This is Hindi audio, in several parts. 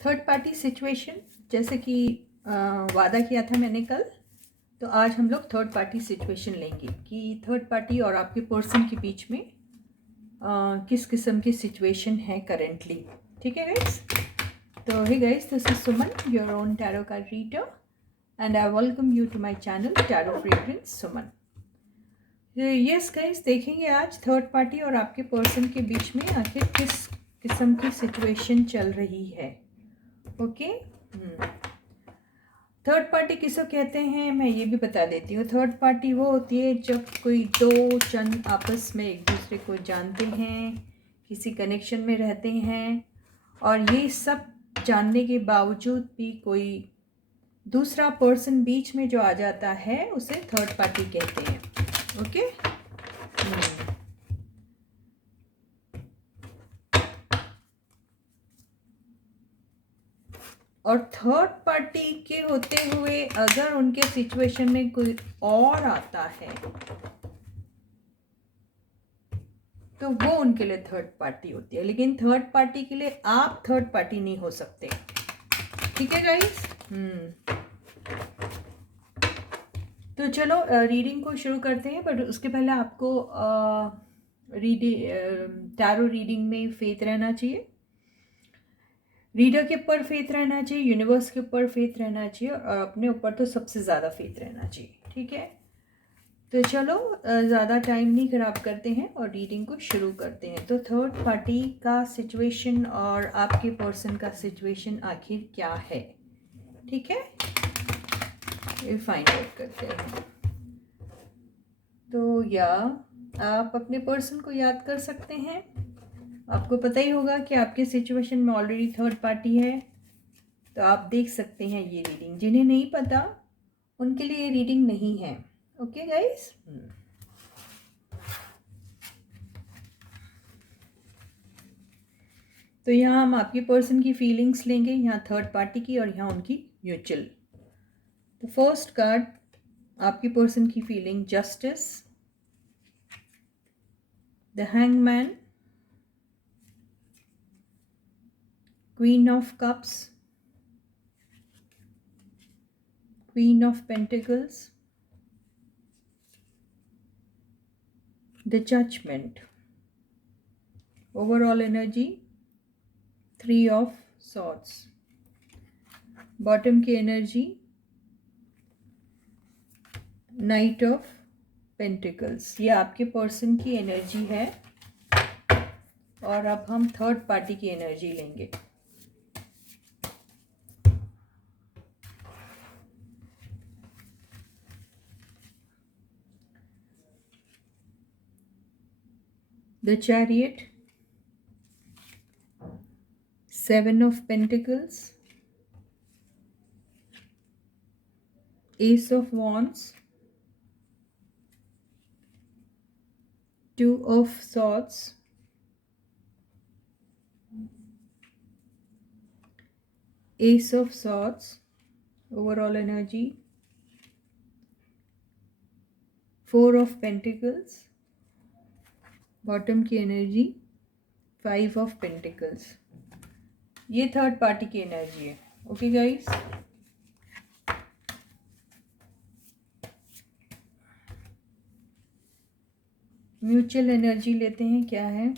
थर्ड पार्टी सिचुएशन, जैसे कि वादा किया था मैंने कल, तो आज हम लोग थर्ड पार्टी सिचुएशन लेंगे कि थर्ड पार्टी और आपके पर्सन के बीच में किस किस्म की सिचुएशन है करेंटली। ठीक है गाइस, तो hey guys, this is Suman, your own tarot card reader, and I welcome you to my channel tarot fragrance Suman. Yes guys, देखेंगे आज थर्ड पार्टी और आपके पर्सन के बीच में आखिर किस किस्म की सिचुएशन चल रही है। ओके, थर्ड पार्टी किसको कहते हैं मैं ये भी बता देती हूँ। थर्ड पार्टी वो होती है जब कोई दो जन आपस में एक दूसरे को जानते हैं, किसी कनेक्शन में रहते हैं, और ये सब जानने के बावजूद भी कोई दूसरा पर्सन बीच में जो आ जाता है उसे थर्ड पार्टी कहते हैं। ओके, और थर्ड पार्टी के होते हुए अगर उनके सिचुएशन में कोई और आता है तो वो उनके लिए थर्ड पार्टी होती है, लेकिन थर्ड पार्टी के लिए आप थर्ड पार्टी नहीं हो सकते। ठीक है गाइस, तो चलो रीडिंग को शुरू करते हैं, बट उसके पहले आपको टैरो रीडिंग में फेथ रहना चाहिए, रीडर के ऊपर फेथ रहना चाहिए, यूनिवर्स के ऊपर फेथ रहना चाहिए, और अपने ऊपर तो सबसे ज़्यादा फेथ रहना चाहिए। ठीक है, तो चलो ज़्यादा टाइम नहीं खराब करते हैं और रीडिंग को शुरू करते हैं। तो थर्ड पार्टी का सिचुएशन और आपके पर्सन का सिचुएशन आखिर क्या है, ठीक है, ये फाइंड आउट करते हैं। तो या आप अपने पर्सन को याद कर सकते हैं, आपको पता ही होगा कि आपके सिचुएशन में ऑलरेडी थर्ड पार्टी है, तो आप देख सकते हैं ये रीडिंग। जिन्हें नहीं पता उनके लिए ये रीडिंग नहीं है। ओके गाइस, तो यहाँ हम आपके पर्सन की फीलिंग्स लेंगे, यहाँ थर्ड पार्टी की और यहाँ उनकी म्यूचुअल। तो फर्स्ट कार्ड आपकी पर्सन की feeling, justice, the hangman, queen of cups, queen of pentacles, the judgement, overall energy, three of swords, bottom की एनर्जी, नाइट ऑफ पेंटिकल्स। ये आपके पर्सन की एनर्जी है, और अब हम थर्ड पार्टी की एनर्जी लेंगे। The chariot, seven of pentacles, ace of wands, two of swords, ace of swords, overall energy, four of pentacles, bottom की एनर्जी, फाइव ऑफ पेंटिकल्स। ये थर्ड पार्टी की एनर्जी है। ओके गाइस, म्यूचुअल एनर्जी लेते हैं, क्या है।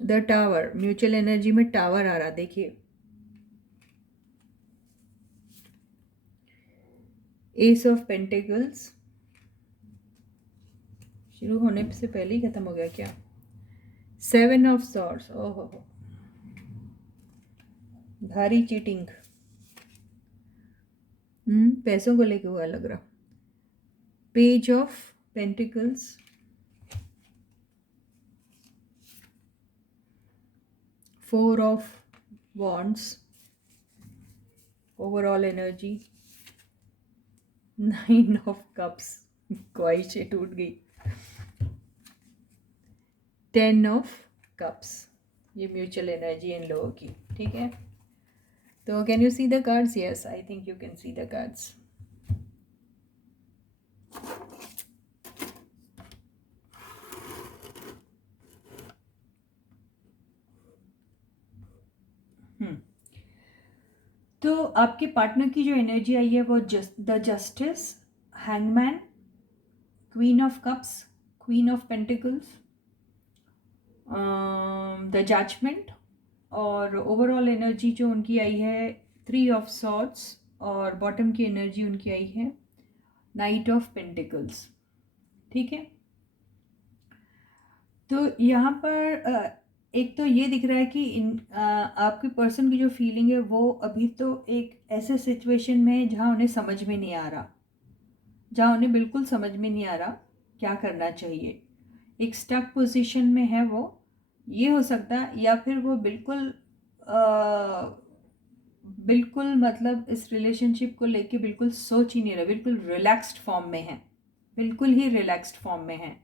द टावर, म्यूचुअल एनर्जी में टावर आ रहा, देखिए। एस ऑफ पेंटिकल्स, शुरू होने से पहले ही खत्म हो गया क्या। सेवन ऑफ सॉर्ड्स, ओहो हो, भारी चीटिंग, पैसों को लेके हुआ लग रहा। Page of pentacles, four of wands, overall energy, nine of cups, ख्वाहिशें टूट गई, टेन ऑफ कप्स। ये म्यूचुअल एनर्जी इन लोगों की, ठीक है। तो can you see the cards? Yes, I think you can see the cards. आपके पार्टनर की जो एनर्जी आई है वो the justice, hangman, queen of cups, queen of pentacles, the judgement, और ओवरऑल एनर्जी जो उनकी आई है 3 ऑफ सॉर्ड्स, और बॉटम की एनर्जी उनकी आई है नाइट ऑफ पेंटिकल्स। ठीक है, तो यहाँ पर एक तो ये दिख रहा है कि आपके पर्सन की जो फीलिंग है वो अभी तो एक ऐसे सिचुएशन में है जहाँ उन्हें समझ में नहीं आ रहा, जहाँ उन्हें बिल्कुल समझ में नहीं आ रहा क्या करना चाहिए। एक स्टक पोजीशन में है वो, ये हो सकता है, या फिर वो बिल्कुल मतलब इस रिलेशनशिप को लेके बिल्कुल सोच ही नहीं रहा, बिल्कुल रिलैक्स्ड फॉर्म में है, बिल्कुल ही रिलैक्स्ड फॉर्म में है।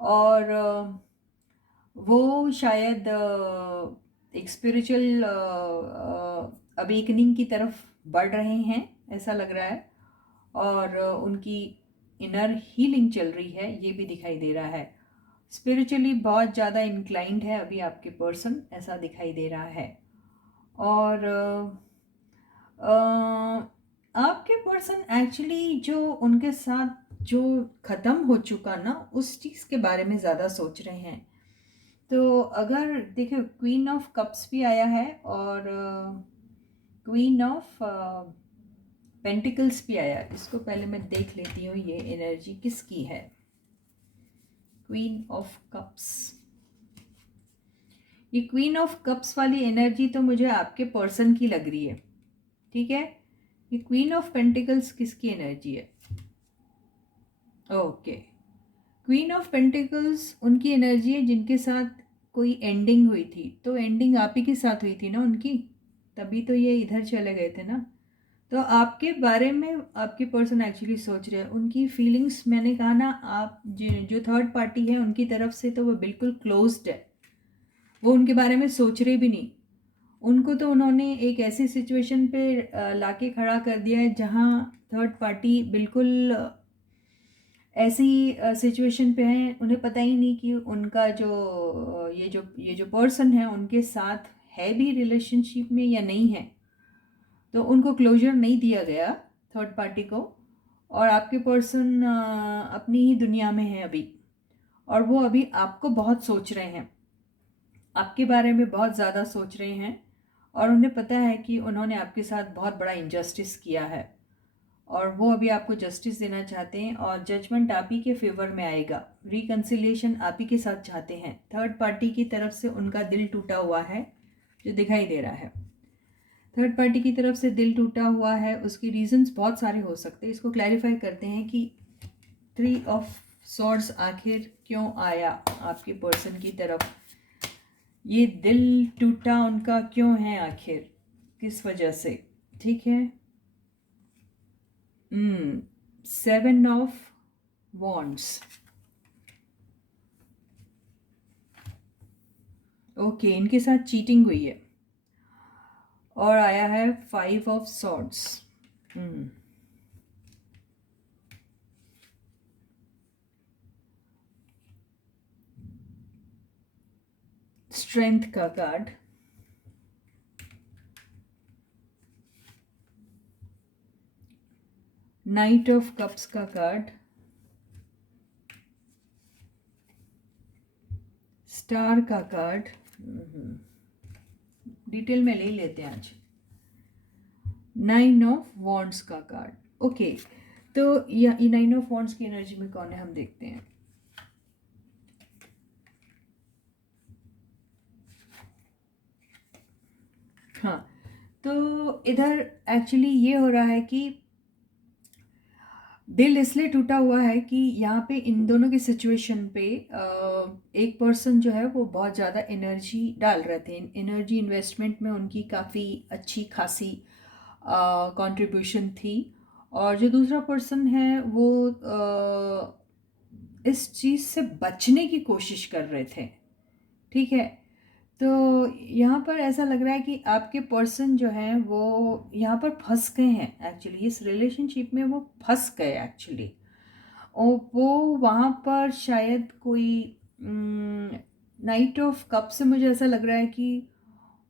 और वो शायद एक स्पिरिचुअल अवेकनिंग की तरफ बढ़ रहे हैं, ऐसा लग रहा है, और उनकी इनर हीलिंग चल रही है, ये भी दिखाई दे रहा है। स्पिरिचुअली बहुत ज़्यादा इंक्लाइंड है अभी आपके पर्सन, ऐसा दिखाई दे रहा है। और आपके पर्सन एक्चुअली जो उनके साथ जो ख़त्म हो चुका ना, उस चीज़ के बारे में ज़्यादा सोच रहे हैं। तो अगर देखिए क्वीन ऑफ कप्स भी आया है और क्वीन ऑफ पेंटिकल्स भी आया है। इसको पहले मैं देख लेती हूँ ये एनर्जी किसकी है। क्वीन ऑफ कप्स, ये क्वीन ऑफ कप्स वाली एनर्जी तो मुझे आपके पर्सन की लग रही है। ठीक है, ये क्वीन ऑफ पेंटिकल्स किसकी एनर्जी है? ओके, क्वीन ऑफ पेंटिकल्स उनकी एनर्जी है जिनके साथ कोई एंडिंग हुई थी। तो एंडिंग आप ही के साथ हुई थी ना उनकी, तभी तो ये इधर चले गए थे ना। तो आपके बारे में आपके पर्सन एक्चुअली सोच रहे हैं, उनकी फीलिंग्स, मैंने कहा ना, आप जो थर्ड पार्टी है उनकी तरफ से तो वो बिल्कुल क्लोज्ड है, वो उनके बारे में सोच रहे भी नहीं। उनको तो उन्होंने एक ऐसी सिचुएशन पे लाके खड़ा कर दिया है जहाँ थर्ड पार्टी बिल्कुल ऐसी सिचुएशन पे है, उन्हें पता ही नहीं कि उनका जो ये जो पर्सन है उनके साथ है भी रिलेशनशिप में या नहीं है। तो उनको क्लोजर नहीं दिया गया थर्ड पार्टी को, और आपके पर्सन अपनी ही दुनिया में है अभी, और वो अभी आपको बहुत सोच रहे हैं, आपके बारे में बहुत ज़्यादा सोच रहे हैं, और उन्हें पता है कि उन्होंने आपके साथ बहुत बड़ा इनजस्टिस किया है, और वो अभी आपको जस्टिस देना चाहते हैं, और जजमेंट आप ही के फेवर में आएगा। रिकन्सिलिएशन आप ही के साथ चाहते हैं। थर्ड पार्टी की तरफ से उनका दिल टूटा हुआ है जो दिखाई दे रहा है। थर्ड पार्टी की तरफ से दिल टूटा हुआ है, उसकी रीजंस बहुत सारे हो सकते हैं। इसको क्लैरिफाई करते हैं कि 3 ऑफ सॉर्ड्स आखिर क्यों आया आपके पर्सन की तरफ, ये दिल टूटा उनका क्यों है आखिर, किस वजह से। ठीक है, 7 ऑफ वॉन्ड्स, ओके, इनके साथ चीटिंग हुई है, और आया है 5 ऑफ सॉर्ड्स। स्ट्रेंथ का कार्ड, नाइट ऑफ कप्स का कार्ड, स्टार का कार्ड, डिटेल में ले लेते हैं आज, 9 ऑफ वॉन्ड्स का कार्ड। ओके, तो ये 9 ऑफ वॉन्ड्स की एनर्जी में कौन है हम देखते हैं। हाँ, तो इधर एक्चुअली ये हो रहा है कि दिल इसलिए टूटा हुआ है कि यहाँ पे इन दोनों की सिचुएशन पे एक पर्सन जो है वो बहुत ज़्यादा एनर्जी डाल रहे थे, एनर्जी इन्वेस्टमेंट में उनकी काफ़ी अच्छी खासी कंट्रीब्यूशन थी, और जो दूसरा पर्सन है वो इस चीज़ से बचने की कोशिश कर रहे थे। ठीक है, तो यहाँ पर ऐसा लग रहा है कि आपके पर्सन जो हैं वो यहाँ पर फंस गए हैं एक्चुअली, इस रिलेशनशिप में वो फंस गए एक्चुअली, और वो वहाँ पर शायद कोई नाइट ऑफ कप से मुझे ऐसा लग रहा है कि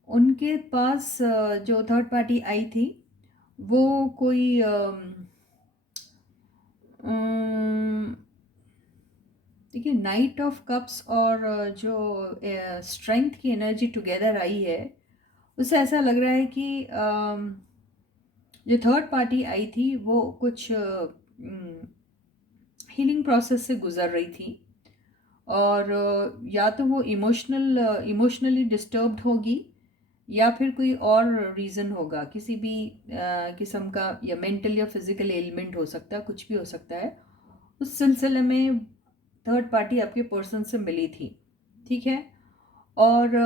उनके पास जो थर्ड पार्टी आई थी वो कोई देखिए नाइट ऑफ कप्स और जो स्ट्रेंथ की एनर्जी टुगेदर आई है, उससे ऐसा लग रहा है कि जो थर्ड पार्टी आई थी वो कुछ हीलिंग प्रोसेस से गुजर रही थी, और या तो वो इमोशनली डिस्टर्ब्ड होगी, या फिर कोई और रीज़न होगा, किसी भी किस्म का, या मेंटल या फिजिकल एलिमेंट हो सकता है, कुछ भी हो सकता है। उस सिलसिले में थर्ड पार्टी आपके पर्सन से मिली थी, ठीक है। और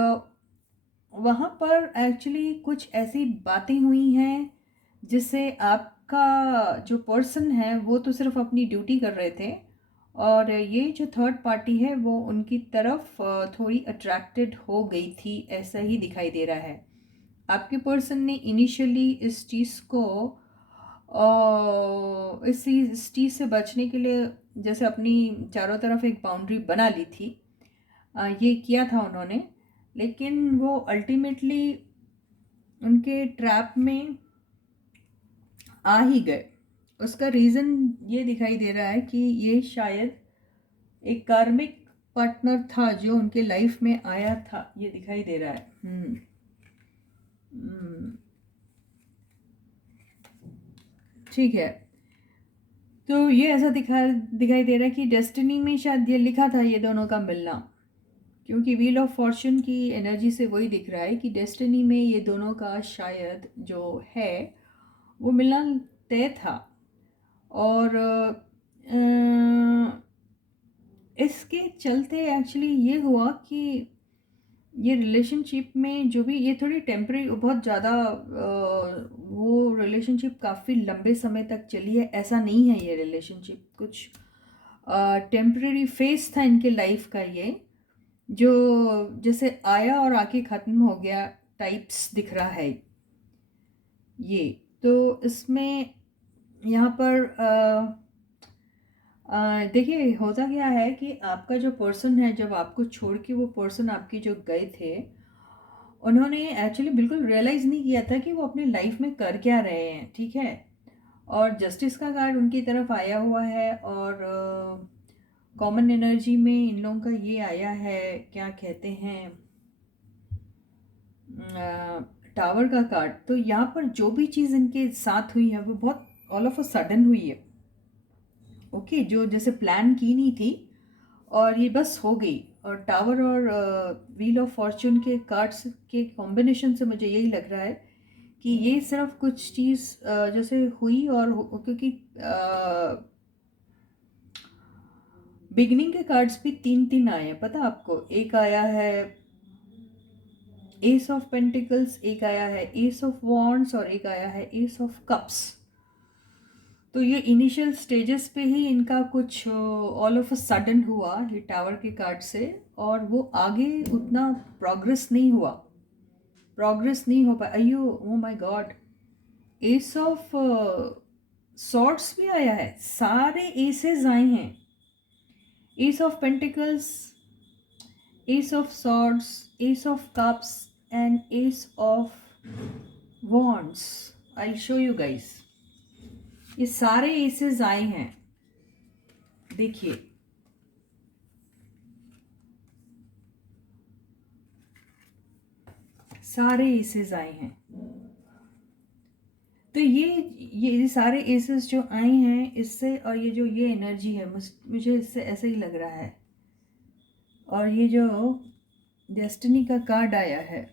वहाँ पर एक्चुअली कुछ ऐसी बातें हुई हैं जिससे आपका जो पर्सन है वो तो सिर्फ अपनी ड्यूटी कर रहे थे, और ये जो थर्ड पार्टी है वो उनकी तरफ थोड़ी अट्रैक्टेड हो गई थी, ऐसा ही दिखाई दे रहा है। आपके पर्सन ने इनिशियली इस चीज़ को इस चीज़ से बचने के लिए जैसे अपनी चारों तरफ एक बाउंड्री बना ली थी, ये किया था उन्होंने, लेकिन वो अल्टीमेटली उनके ट्रैप में आ ही गए। उसका रीज़न ये दिखाई दे रहा है कि ये शायद एक कार्मिक पार्टनर था जो उनके लाइफ में आया था, ये दिखाई दे रहा है। ठीक है, तो ये ऐसा दिखाई दे रहा है कि डेस्टिनी में शायद ये लिखा था ये दोनों का मिलना, क्योंकि व्हील ऑफ फॉर्चून की एनर्जी से वही दिख रहा है कि डेस्टिनी में ये दोनों का शायद जो है वो मिलना तय था। और इसके चलते एक्चुअली ये हुआ कि ये रिलेशनशिप में जो भी ये थोड़ी टेम्परेरी, बहुत ज़्यादा वो रिलेशनशिप काफ़ी लंबे समय तक चली है, ऐसा नहीं है। ये रिलेशनशिप कुछ टेम्परेरी फेस था इनके लाइफ का, ये जो जैसे आया और आके ख़त्म हो गया टाइप्स दिख रहा है ये। तो इसमें यहाँ पर देखिए होता क्या है कि आपका जो पर्सन है, जब आपको छोड़ के वो पर्सन आपकी जो गए थे, उन्होंने एक्चुअली बिल्कुल रियलाइज़ नहीं किया था कि वो अपनी लाइफ में कर क्या रहे हैं, ठीक है। और जस्टिस का कार्ड उनकी तरफ आया हुआ है, और कॉमन एनर्जी में इन लोगों का ये आया है, क्या कहते हैं, टावर का कार्ड। तो यहाँ पर जो भी चीज़ इनके साथ हुई है वो बहुत ऑल ऑफ अ सडन हुई है, ओके, जो जैसे प्लान की नहीं थी, और ये बस हो गई। और टावर और व्हील ऑफ फॉर्चून के कार्ड्स के कॉम्बिनेशन से मुझे यही लग रहा है कि ये सिर्फ कुछ चीज़ जैसे हुई, और क्योंकि बिगनिंग के कार्ड्स भी 3 आए हैं, पता आपको। एक आया है एस ऑफ पेंटिकल्स, एक आया है एस ऑफ वॉन्ड्स, और एक आया है एस ऑफ कप्स। तो ये इनिशियल स्टेजेस पे ही इनका कुछ ऑल ऑफ अ सडन हुआ ये टावर के कार्ड से, और वो आगे उतना प्रोग्रेस नहीं हो पाया। अयो oh my God, S of swords भी आया है, सारे एसेस आए हैं, S of pentacles, ace of swords, ace of cups and S of wands. I show you guys, ये सारे एसेस आए हैं, देखिए। सारे एसेस आए हैं। तो ये सारे एसेस जो आए हैं इससे, और ये जो ये एनर्जी है, मुझे इससे ऐसा ही लग रहा है। और ये जो डेस्टिनी का कार्ड आया है,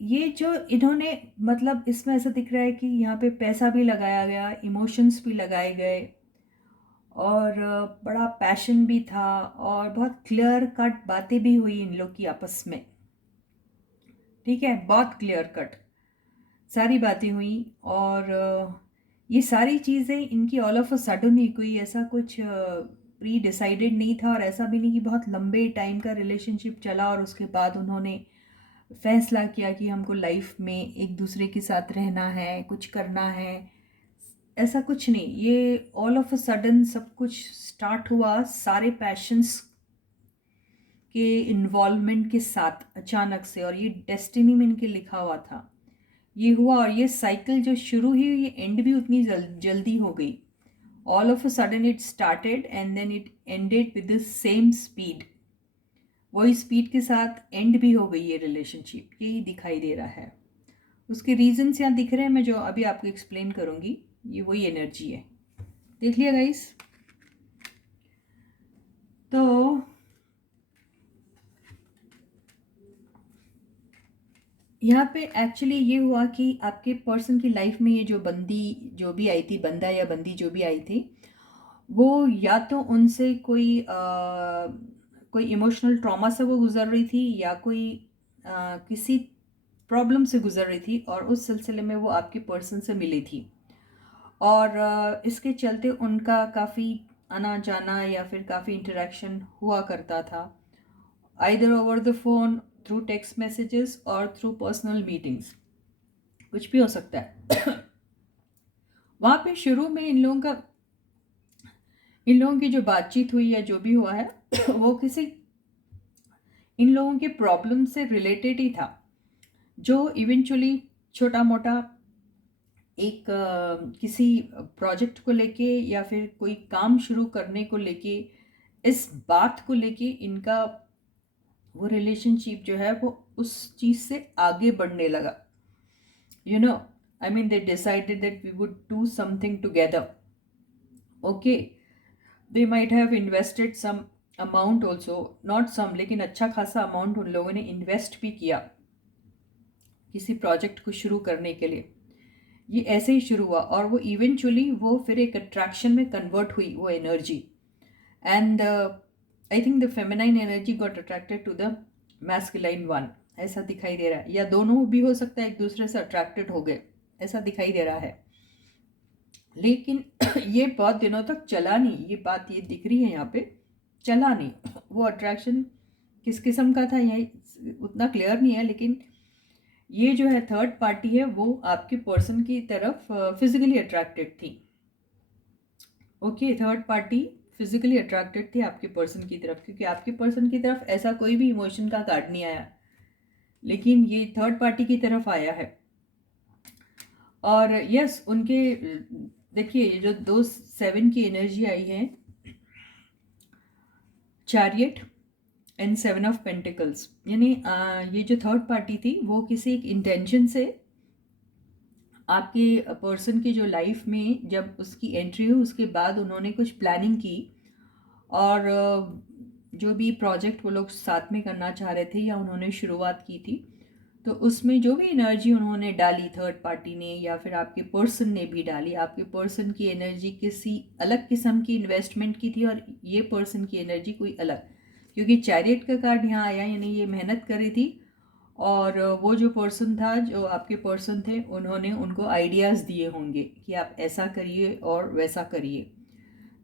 ये जो इन्होंने, मतलब इसमें ऐसा दिख रहा है कि यहाँ पे पैसा भी लगाया गया, इमोशंस भी लगाए गए, और बड़ा पैशन भी था, और बहुत क्लियर कट बातें भी हुई इन लोग की आपस में, ठीक है, बहुत क्लियर कट सारी बातें हुई। और ये सारी चीज़ें इनकी ऑल ऑफ अ सडन ही, कोई ऐसा कुछ प्री डिसाइडेड नहीं था, और ऐसा भी नहीं कि बहुत लंबे टाइम का रिलेशनशिप चला और उसके बाद उन्होंने फैसला किया कि हमको लाइफ में एक दूसरे के साथ रहना है, कुछ करना है। ऐसा कुछ नहीं, ये ऑल ऑफ अ सडन सब कुछ स्टार्ट हुआ, सारे पैशंस के इन्वॉल्वमेंट के साथ अचानक से, और ये डेस्टिनी में इनके लिखा हुआ था, ये हुआ, और ये साइकिल जो शुरू हुई ये एंड भी उतनी जल्दी हो गई. All of a sudden it started and then it ended with the same speed. वही स्पीड के साथ एंड भी हो गई ये रिलेशनशिप. यही दिखाई दे रहा है. उसके रीजंस यहाँ दिख रहे हैं, मैं जो अभी आपको एक्सप्लेन करूँगी. ये वही एनर्जी है. देख लिया गाइस. तो यहाँ पे एक्चुअली ये हुआ कि आपके पर्सन की लाइफ में ये जो बंदी जो भी आई थी, बंदा या बंदी जो भी आई थी, वो या तो उनसे कोई इमोशनल ट्रॉमा से वो गुजर रही थी, या कोई किसी प्रॉब्लम से गुजर रही थी, और उस सिलसिले में वो आपके पर्सन से मिली थी. और इसके चलते उनका काफ़ी आना जाना या फिर काफ़ी इंटरेक्शन हुआ करता था, either over the phone, through text messages और थ्रू पर्सनल मीटिंग्स. कुछ भी हो सकता है. वहाँ पे शुरू में इन लोगों की जो बातचीत हुई या जो भी हुआ है वो किसी इन लोगों के प्रॉब्लम से रिलेटेड ही था, जो इवेंचुअली छोटा मोटा एक किसी प्रोजेक्ट को लेके या फिर कोई काम शुरू करने को लेके, इस बात को लेके इनका वो रिलेशनशिप जो है वो उस चीज़ से आगे बढ़ने लगा. You know, I mean they decided that we would do something together. Okay, they might have invested some amount also, not some, लेकिन अच्छा खासा अमाउंट उन लोगों ने इन्वेस्ट भी किया किसी प्रोजेक्ट को शुरू करने के लिए. ये ऐसे ही शुरू हुआ, और वो इवेंचुअली वो फिर एक अट्रैक्शन में कन्वर्ट हुई वो energy. And I think the feminine energy got attracted to the masculine one. ऐसा दिखाई दे रहा है, या दोनों भी हो सकता है, एक दूसरे से अट्रैक्टेड हो गए, ऐसा दिखाई दे रहा है. लेकिन ये बहुत दिनों तक चला नहीं. ये बात ये दिख रही है यहाँ पे, चला नहीं. वो अट्रैक्शन किस किस्म का था यही उतना क्लियर नहीं है, लेकिन ये जो है थर्ड पार्टी है वो आपके पर्सन की तरफ फिजिकली अट्रैक्टेड थी. Okay, third party physically attracted थी आपके पर्सन की तरफ, क्योंकि आपके पर्सन की तरफ ऐसा कोई भी इमोशन का कार्ड नहीं आया, लेकिन ये थर्ड पार्टी की तरफ आया है. और यस, उनके देखिए ये जो 2 7 की एनर्जी आई है, चैरियट एंड 7 ऑफ पेंटिकल्स, यानी ये जो थर्ड पार्टी थी वो किसी एक इंटेंशन से आपके पर्सन की जो लाइफ में जब उसकी एंट्री हुई उसके बाद उन्होंने कुछ प्लानिंग की, और जो भी प्रोजेक्ट वो लोग साथ में करना चाह रहे थे या उन्होंने शुरुआत की थी, तो उसमें जो भी एनर्जी उन्होंने डाली थर्ड पार्टी ने या फिर आपके पर्सन ने भी डाली, आपके पर्सन की एनर्जी किसी अलग किस्म की इन्वेस्टमेंट की थी, और ये पर्सन की एनर्जी कोई अलग, क्योंकि चैरियट का कार्ड यहाँ आया, यानी ये मेहनत कर रही थी, और वो जो पर्सन था, जो आपके पर्सन थे, उन्होंने उनको आइडियाज़ दिए होंगे कि आप ऐसा करिए और वैसा करिए.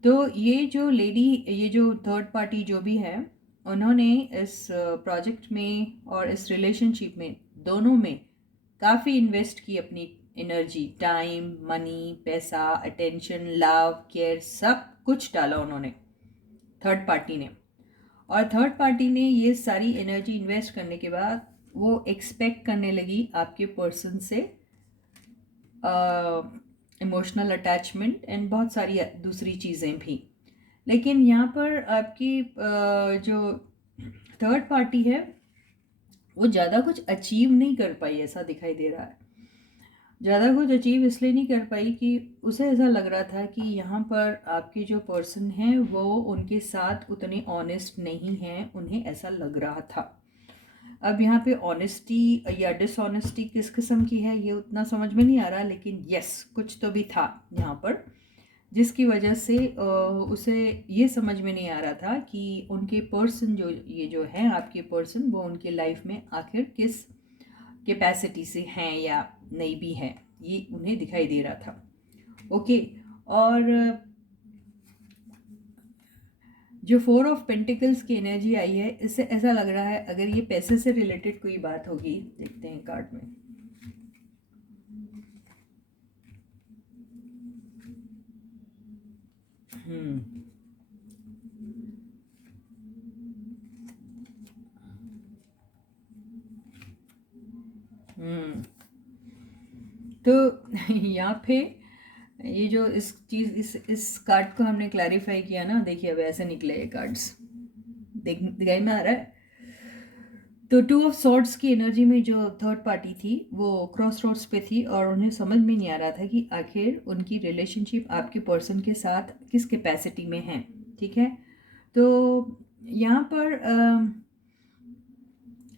तो ये जो लेडी, ये जो थर्ड पार्टी जो भी है, उन्होंने इस प्रोजेक्ट में और इस रिलेशनशिप में दोनों में काफ़ी इन्वेस्ट की अपनी एनर्जी, टाइम, मनी, पैसा, अटेंशन, लव, केयर, सब कुछ डाला उन्होंने थर्ड पार्टी ने. और थर्ड पार्टी ने ये सारी एनर्जी इन्वेस्ट करने के बाद वो एक्सपेक्ट करने लगी आपके पर्सन से इमोशनल अटैचमेंट एंड बहुत सारी दूसरी चीज़ें भी. लेकिन यहाँ पर आपकी जो थर्ड पार्टी है वो ज़्यादा कुछ अचीव नहीं कर पाई, ऐसा दिखाई दे रहा है. ज़्यादा कुछ अचीव इसलिए नहीं कर पाई कि उसे ऐसा लग रहा था कि यहाँ पर आपके जो पर्सन हैं वो उनके साथ उतने ऑनेस्ट नहीं हैं, उन्हें ऐसा लग रहा था. अब यहाँ पे ऑनेस्टी या डिसऑनेस्टी किस किस्म की है ये उतना समझ में नहीं आ रहा, लेकिन यस कुछ तो भी था यहाँ पर, जिसकी वजह से उसे ये समझ में नहीं आ रहा था कि उनके पर्सन ये जो है आपके पर्सन, वो उनके लाइफ में आखिर किस कैपेसिटी से हैं या नहीं भी हैं, ये उन्हें दिखाई दे रहा था. ओके, और जो 4 ऑफ पेंटिकल्स की एनर्जी आई है, इससे ऐसा लग रहा है अगर ये पैसे से रिलेटेड कोई बात होगी. देखते हैं कार्ड में. यहाँ पे ये जो इस कार्ड को हमने क्लैरिफाई किया ना, देखिए अब ऐसे निकले ये कार्ड्स, दिखाई में आ रहा है। तो 2 ऑफ सॉर्ड्स की एनर्जी में जो थर्ड पार्टी थी वो क्रॉस रोड्स पे थी और उन्हें समझ में नहीं आ रहा था कि आखिर उनकी रिलेशनशिप आपके पर्सन के साथ किस कैपेसिटी में है। ठीक है, तो यहाँ पर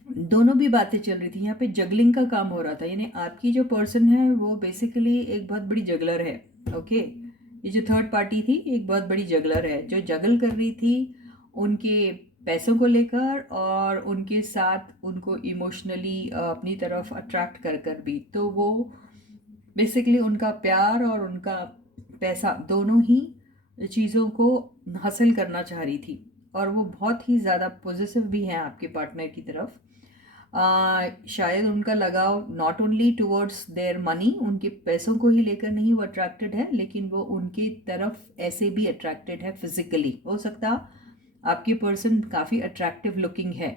दोनों भी बातें चल रही थी। यहाँ पे जगलिंग का काम हो रहा था, यानी आपकी जो पर्सन है वो बेसिकली एक बहुत बड़ी जगलर है। ओके, ये जो थर्ड पार्टी थी एक बहुत बड़ी जगलर है जो जगल कर रही थी उनके पैसों को लेकर और उनके साथ उनको इमोशनली अपनी तरफ अट्रैक्ट कर कर भी। तो वो बेसिकली उनका प्यार और उनका पैसा दोनों ही चीज़ों को हासिल करना चाह रही थी और वो बहुत ही ज़्यादा पॉजिटिव भी हैं आपके पार्टनर की तरफ। शायद उनका लगाव not only towards their money, उनके पैसों को ही लेकर नहीं वो अट्रैक्टेड है, लेकिन वो उनके तरफ ऐसे भी अट्रैक्टेड है फिजिकली। हो सकता आपकी पर्सन काफ़ी अट्रैक्टिव लुकिंग है,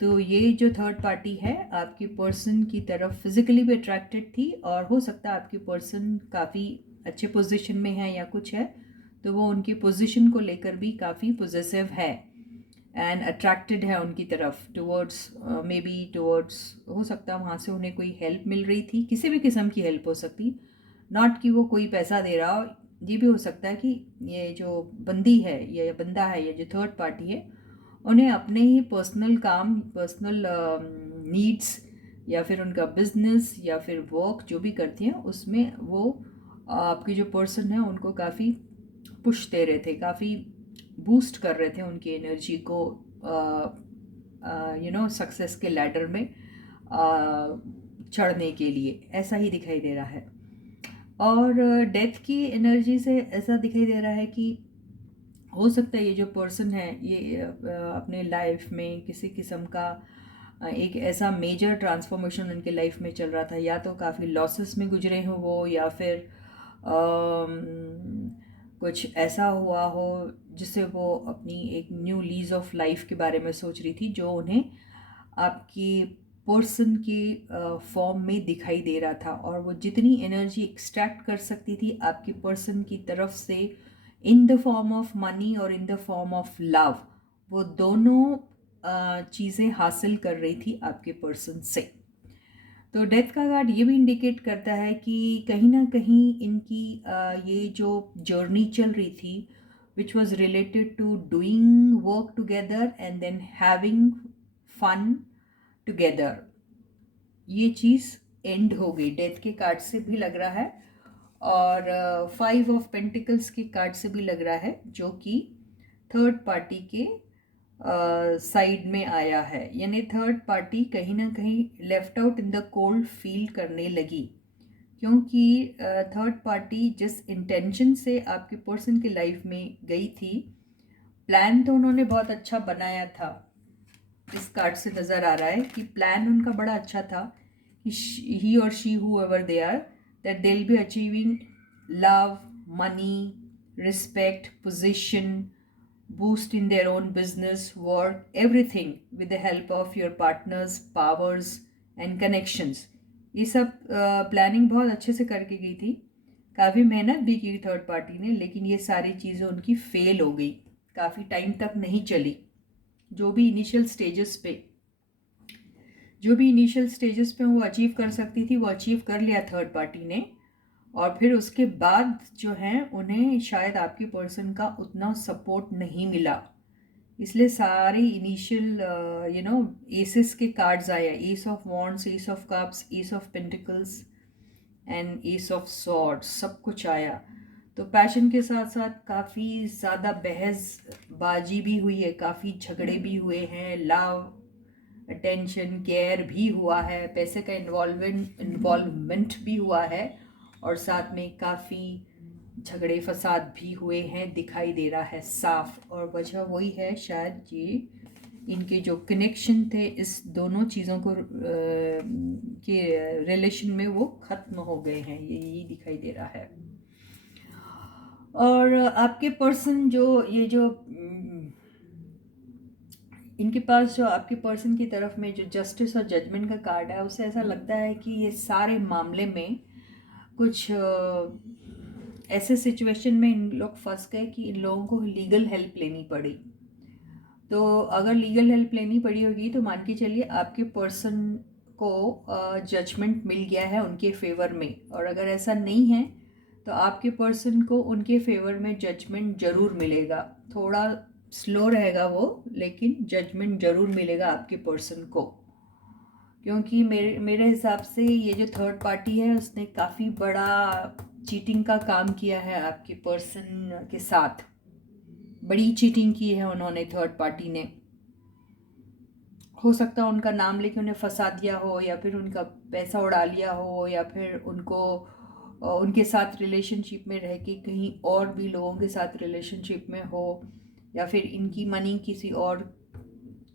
तो ये जो थर्ड पार्टी है आपकी पर्सन की तरफ फिजिकली भी अट्रैक्टेड थी और हो सकता है आपकी पर्सन काफ़ी अच्छे पोजीशन में है या कुछ है, तो वो उनकी पोजीशन को लेकर भी काफ़ी पॉजिटिव है एंड अट्रैक्टेड है उनकी तरफ टुवर्ड्स, मे बी टुवर्ड्स, हो सकता है वहाँ से उन्हें कोई हेल्प मिल रही थी, किसी भी किस्म की हेल्प हो सकती, नॉट कि वो कोई पैसा दे रहा हो। ये भी हो सकता है कि ये जो बंदी है या बंदा है, ये जो थर्ड पार्टी है, उन्हें अपने ही पर्सनल काम, पर्सनल नीड्स या फिर उनका बिजनेस या फिर वर्क जो भी करती हैं उसमें वो आपके जो पर्सन है उनको काफ़ी पुश दे रहे थे, काफ़ी बूस्ट कर रहे थे उनकी एनर्जी को सक्सेस के लैडर में चढ़ने के लिए, ऐसा ही दिखाई दे रहा है। और डेथ की एनर्जी से ऐसा दिखाई दे रहा है कि हो सकता है ये जो पर्सन है ये अपने लाइफ में किसी किस्म का एक ऐसा मेजर ट्रांसफॉर्मेशन उनके लाइफ में चल रहा था, या तो काफ़ी लॉसेस में गुजरे हो वो, या फिर कुछ ऐसा हुआ हो जिससे वो अपनी एक न्यू लीज ऑफ लाइफ के बारे में सोच रही थी, जो उन्हें आपकी पर्सन की फॉर्म में दिखाई दे रहा था। और वो जितनी एनर्जी एक्सट्रैक्ट कर सकती थी आपकी पर्सन की तरफ से in the form of money और in the form of love, वो दोनों चीज़ें हासिल कर रही थी आपके पर्सन से। तो डेथ का कार्ड ये भी इंडिकेट करता है कि कहीं ना कहीं इनकी ये जो जर्नी चल रही थी which was related to doing work together and then having fun together, ये चीज़ एंड हो गई। डेथ के कार्ड से भी लग रहा है और 5 ऑफ पेंटिकल्स के कार्ड से भी लग रहा है, जो कि थर्ड पार्टी के साइड में आया है, यानी थर्ड पार्टी कहीं ना कहीं left out in the cold feel करने लगी, क्योंकि थर्ड पार्टी जिस इंटेंशन से आपके पर्सन की लाइफ में गई थी, प्लान तो उन्होंने बहुत अच्छा बनाया था। इस कार्ड से नज़र आ रहा है कि प्लान उनका बड़ा अच्छा था कि ही और she whoever they are, that they will be achieving love, money, respect, position, boost in their own business, work, everything with the help of your partner's powers and connections। ये सब प्लानिंग बहुत अच्छे से करके गई थी, काफ़ी मेहनत भी की थर्ड पार्टी ने, लेकिन ये सारी चीज़ें उनकी फेल हो गई, काफ़ी टाइम तक नहीं चली। जो भी इनिशियल स्टेजेस पे वो अचीव कर सकती थी वो अचीव कर लिया थर्ड पार्टी ने, और फिर उसके बाद जो है उन्हें शायद आपके पर्सन का उतना सपोर्ट नहीं मिला, इसलिए सारी इनिशियल एसेस के कार्ड्स आए, S of wands, S of cups, S of pentacles and S of swords, सब कुछ आया। तो पैशन के साथ साथ काफ़ी ज़्यादा बहसबाजी भी हुई है, काफ़ी झगड़े भी हुए हैं, लव, अटेंशन, केयर भी हुआ है, पैसे का इन्वॉल्वमेंट भी हुआ है, और साथ में काफ़ी झगड़े फसाद भी हुए हैं, दिखाई दे रहा है साफ। और वजह वही है शायद ये इनके जो कनेक्शन थे इस दोनों चीज़ों को के रिलेशन में वो ख़त्म हो गए हैं, यही दिखाई दे रहा है। और आपके पर्सन इनके पास जो आपके पर्सन की तरफ में जो जस्टिस और जजमेंट का कार्ड है, उससे ऐसा लगता है कि ये सारे मामले में कुछ ऐसे सिचुएशन में इन लोग फंस गए कि इन लोगों को लीगल हेल्प लेनी पड़ी। तो अगर लीगल हेल्प लेनी पड़ी होगी तो मान के चलिए आपके पर्सन को जजमेंट मिल गया है उनके फेवर में, और अगर ऐसा नहीं है तो आपके पर्सन को उनके फेवर में जजमेंट ज़रूर मिलेगा। थोड़ा स्लो रहेगा वो, लेकिन जजमेंट ज़रूर मिलेगा आपके पर्सन को, क्योंकि मेरे हिसाब से ये जो थर्ड पार्टी है उसने काफ़ी बड़ा चीटिंग का काम किया है आपके पर्सन के साथ। बड़ी चीटिंग की है उन्होंने, थर्ड पार्टी ने। हो सकता है उनका नाम लेके उन्हें फंसा दिया हो, या फिर उनका पैसा उड़ा लिया हो, या फिर उनको उनके साथ रिलेशनशिप में रह के कहीं और भी लोगों के साथ रिलेशनशिप में हो, या फिर इनकी मनी किसी और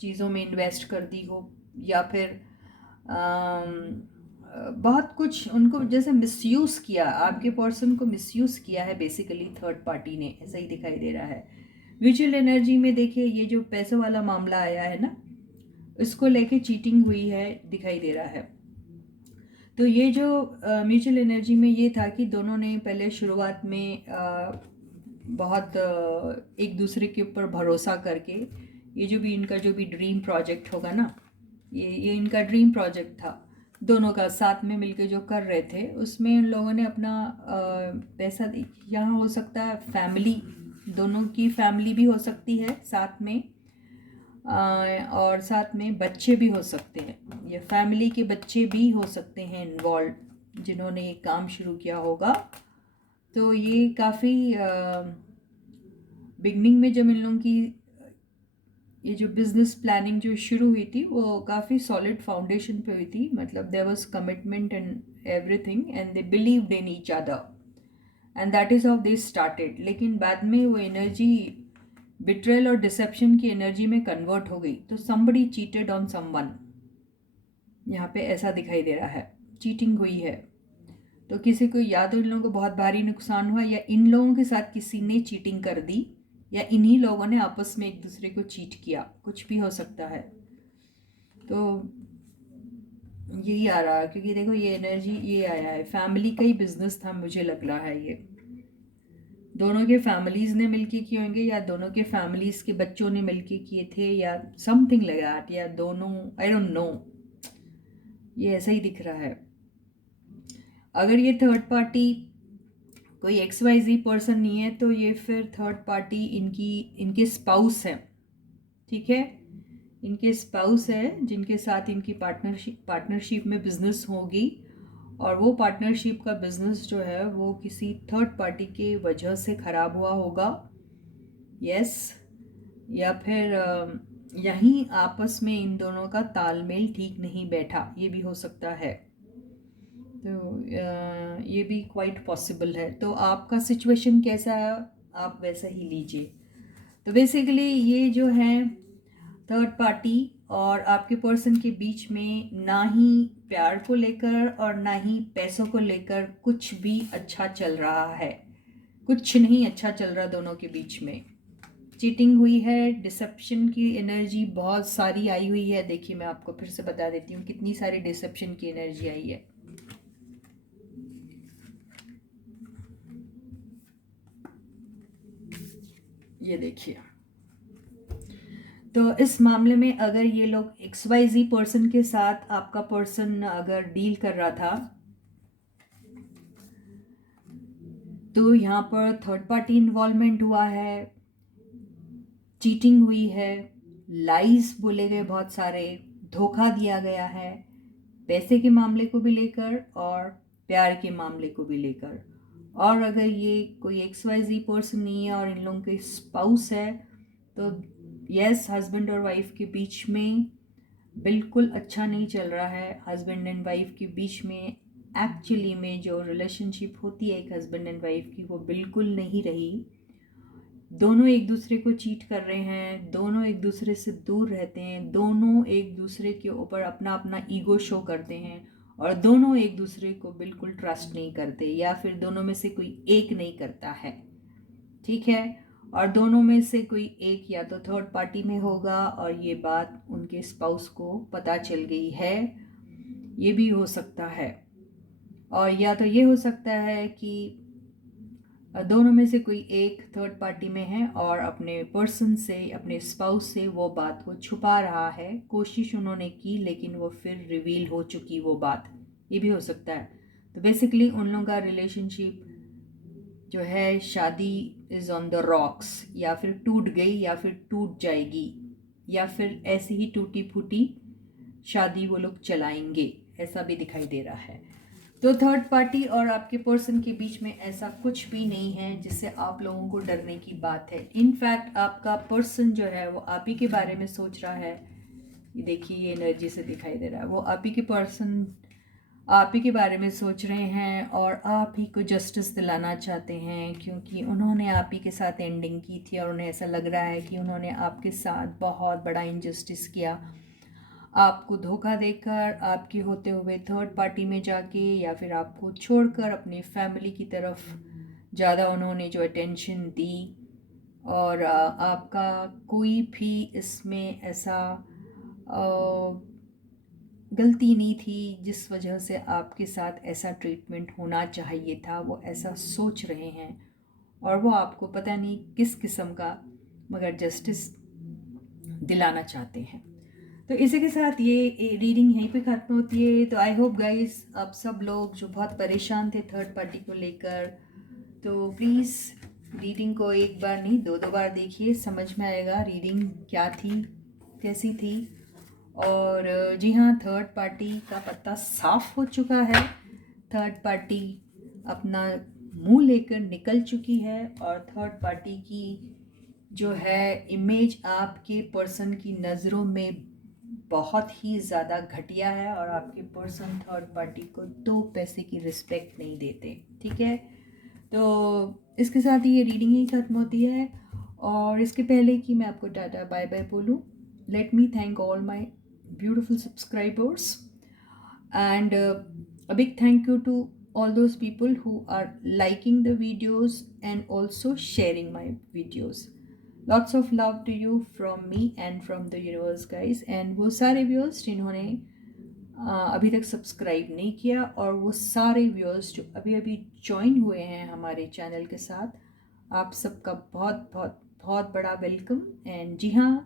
चीज़ों में इन्वेस्ट कर दी हो, या फिर बहुत कुछ उनको जैसे मिसयूज़ किया, आपके पर्सन को मिसयूज़ किया है बेसिकली थर्ड पार्टी ने, ऐसा ही दिखाई दे रहा है। म्यूचुअल एनर्जी में देखिए ये जो पैसों वाला मामला आया है ना, इसको लेके चीटिंग हुई है दिखाई दे रहा है। तो ये जो म्यूचुअल एनर्जी में ये था कि दोनों ने पहले शुरुआत में बहुत एक दूसरे के ऊपर भरोसा करके, ये जो भी इनका जो भी ड्रीम प्रोजेक्ट होगा ना, ये इनका ड्रीम प्रोजेक्ट था, दोनों का साथ में मिलके जो कर रहे थे, उसमें उन लोगों ने अपना पैसा, यहाँ हो सकता है फैमिली, दोनों की फैमिली भी हो सकती है साथ में, और साथ में बच्चे भी हो सकते हैं, ये फैमिली के बच्चे भी हो सकते हैं इन्वॉल्व, जिन्होंने ये काम शुरू किया होगा। तो ये काफ़ी बिगनिंग में जब इन लोगों की ये जो बिजनेस प्लानिंग जो शुरू हुई थी वो काफ़ी सॉलिड फाउंडेशन पे हुई थी, मतलब there was commitment and everything, and they believed in each other, and that is how they started. लेकिन बाद में वो एनर्जी बिट्रेल और डिसेप्शन की एनर्जी में कन्वर्ट हो गई, तो समबडी चीटेड ऑन समवन, यहाँ पे ऐसा दिखाई दे रहा है, चीटिंग हुई है। तो किसी को या तो इन लोगों को बहुत भारी नुकसान हुआ, या इन लोगों के साथ किसी ने चीटिंग कर दी, या इन्हीं लोगों ने आपस में एक दूसरे को चीट किया, कुछ भी हो सकता है। तो यही आ रहा है, क्योंकि देखो ये एनर्जी ये आया है, फैमिली का ही बिजनेस था मुझे लग रहा है, ये दोनों के फैमिलीज ने मिलके किए होंगे, या दोनों के फैमिलीज के बच्चों ने मिलके किए थे, या समथिंग लाइक दैट, या दोनों, आई डोंट नो, ये ऐसा ही दिख रहा है। अगर ये थर्ड पार्टी कोई XYZ पर्सन नहीं है, तो ये फिर थर्ड पार्टी इनके स्पाउस है, ठीक है, इनके स्पाउस है, जिनके साथ इनकी पार्टनरशिप में बिजनेस होगी, और वो पार्टनरशिप का बिजनेस जो है वो किसी थर्ड पार्टी के वजह से ख़राब हुआ होगा, यस, या फिर यहीं आपस में इन दोनों का तालमेल ठीक नहीं बैठा, ये भी हो सकता है। तो ये भी क्वाइट पॉसिबल है। तो आपका सिचुएशन कैसा है आप वैसा ही लीजिए। तो बेसिकली ये जो है थर्ड पार्टी और आपके पर्सन के बीच में ना ही प्यार को लेकर और ना ही पैसों को लेकर कुछ भी अच्छा चल रहा है, कुछ नहीं अच्छा चल रहा दोनों के बीच में। चीटिंग हुई है, डिसेप्शन की एनर्जी बहुत सारी आई हुई है। देखिए मैं आपको फिर से बता देती हूँ कितनी सारी डिसेप्शन की एनर्जी आई है। ये देखिए, तो इस मामले में अगर ये लोग XYZ पर्सन के साथ, आपका पर्सन अगर डील कर रहा था, तो यहाँ पर थर्ड पार्टी इन्वॉल्वमेंट हुआ है, चीटिंग हुई है, लाइज बोले गए बहुत सारे, धोखा दिया गया है, पैसे के मामले को भी लेकर और प्यार के मामले को भी लेकर। और अगर ये कोई XYZ पर्सन नहीं है और इन लोगों के स्पाउस है, तो यस, हस्बैंड और वाइफ के बीच में बिल्कुल अच्छा नहीं चल रहा है। हस्बैंड एंड वाइफ के बीच में एक्चुअली में जो रिलेशनशिप होती है एक हस्बैंड एंड वाइफ की, वो बिल्कुल नहीं रही। दोनों एक दूसरे को चीट कर रहे हैं, दोनों एक दूसरे से दूर रहते हैं, दोनों एक दूसरे के ऊपर अपना अपना ईगो शो करते हैं, और दोनों एक दूसरे को बिल्कुल ट्रस्ट नहीं करते, या फिर दोनों में से कोई एक नहीं करता है, ठीक है। और दोनों में से कोई एक या तो थर्ड पार्टी में होगा और ये बात उनके स्पाउस को पता चल गई है, ये भी हो सकता है। और या तो ये हो सकता है कि दोनों में से कोई एक थर्ड पार्टी में है और अपने पर्सन से, अपने स्पाउस से वो बात को छुपा रहा है। कोशिश उन्होंने की लेकिन वो फिर रिवील हो चुकी वो बात, ये भी हो सकता है। तो बेसिकली उन लोगों का रिलेशनशिप जो है, शादी इज़ ऑन द रॉक्स, या फिर टूट गई या फिर टूट जाएगी, या फिर ऐसी ही टूटी फूटी शादी वो लोग चलाएंगे, ऐसा भी दिखाई दे रहा है। तो थर्ड पार्टी और आपके पर्सन के बीच में ऐसा कुछ भी नहीं है जिससे आप लोगों को डरने की बात है। इनफैक्ट आपका पर्सन जो है वो आप ही के बारे में सोच रहा है। ये देखिए, ये एनर्जी से दिखाई दे रहा है, वो आप ही के पर्सन आप ही के बारे में सोच रहे हैं और आप ही को जस्टिस दिलाना चाहते हैं, क्योंकि उन्होंने आप ही के साथ एंडिंग की थी और उन्हें ऐसा लग रहा है कि उन्होंने आपके साथ बहुत बड़ा इनजस्टिस किया। आपको धोखा देकर, आपके होते हुए थर्ड पार्टी में जाके, या फिर आपको छोड़कर अपनी फैमिली की तरफ ज़्यादा उन्होंने जो अटेंशन दी। और आपका कोई भी इसमें ऐसा गलती नहीं थी जिस वजह से आपके साथ ऐसा ट्रीटमेंट होना चाहिए था। वो ऐसा सोच रहे हैं और वो आपको पता नहीं किस किस्म का मगर जस्टिस दिलाना चाहते हैं। तो इसी के साथ ये रीडिंग यहीं पे ख़त्म होती है। तो आई होप गाइस, आप सब लोग जो बहुत परेशान थे थर्ड पार्टी को लेकर, तो प्लीज़ रीडिंग को एक बार नहीं, दो बार देखिए, समझ में आएगा रीडिंग क्या थी, कैसी थी। और जी हाँ, थर्ड पार्टी का पत्ता साफ हो चुका है। थर्ड पार्टी अपना मुंह लेकर निकल चुकी है और थर्ड पार्टी की जो है इमेज आपके पर्सन की नज़रों में बहुत ही ज़्यादा घटिया है और आपके पर्सन थर्ड पार्टी को 2 पैसे की रिस्पेक्ट नहीं देते। ठीक है, तो इसके साथ ही ये रीडिंग ही ख़त्म होती है। और इसके पहले कि मैं आपको टाटा बाय बाय बोलूँ, let me thank all my beautiful subscribers and a big thank you to all those people who are liking the videos and also sharing my videos. Lots of love to you from me and from the universe guys, and वो सारे viewers जिन्होंने अभी तक सब्सक्राइब नहीं किया और वो सारे व्यूअर्स जो अभी अभी ज्वाइन हुए हैं हमारे चैनल के साथ, आप सबका बहुत बहुत बहुत बड़ा वेलकम। एंड जी हाँ,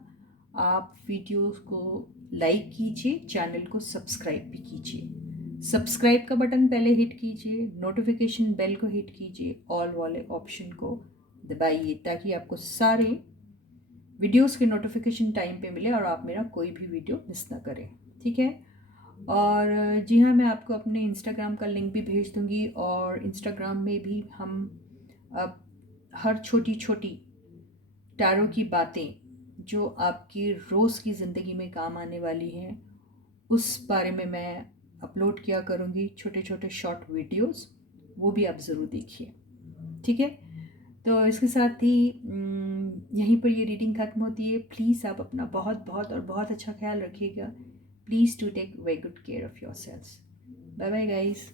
आप वीडियोस को लाइक कीजिए, चैनल को सब्सक्राइब भी कीजिए। सब्सक्राइब का बटन पहले हिट कीजिए, नोटिफिकेशन बेल को हिट कीजिए, ऑल वाले ऑप्शन को दबाइए ताकि आपको सारे वीडियोस के नोटिफिकेशन टाइम पे मिले और आप मेरा कोई भी वीडियो मिस ना करें। ठीक है, और जी हाँ, मैं आपको अपने इंस्टाग्राम का लिंक भी भेज दूँगी और इंस्टाग्राम में भी हम अब हर छोटी छोटी टैरो की बातें जो आपकी रोज़ की ज़िंदगी में काम आने वाली हैं, उस बारे में मैं अपलोड किया करूँगी छोटे छोटे शॉर्ट वीडियोस, वो भी आप ज़रूर देखिए। ठीक है, तो इसके साथ ही यहीं पर ये रीडिंग ख़त्म होती है। प्लीज़ आप अपना बहुत बहुत और बहुत अच्छा ख्याल रखिएगा। Please to take very good care of yourself. Bye bye guys.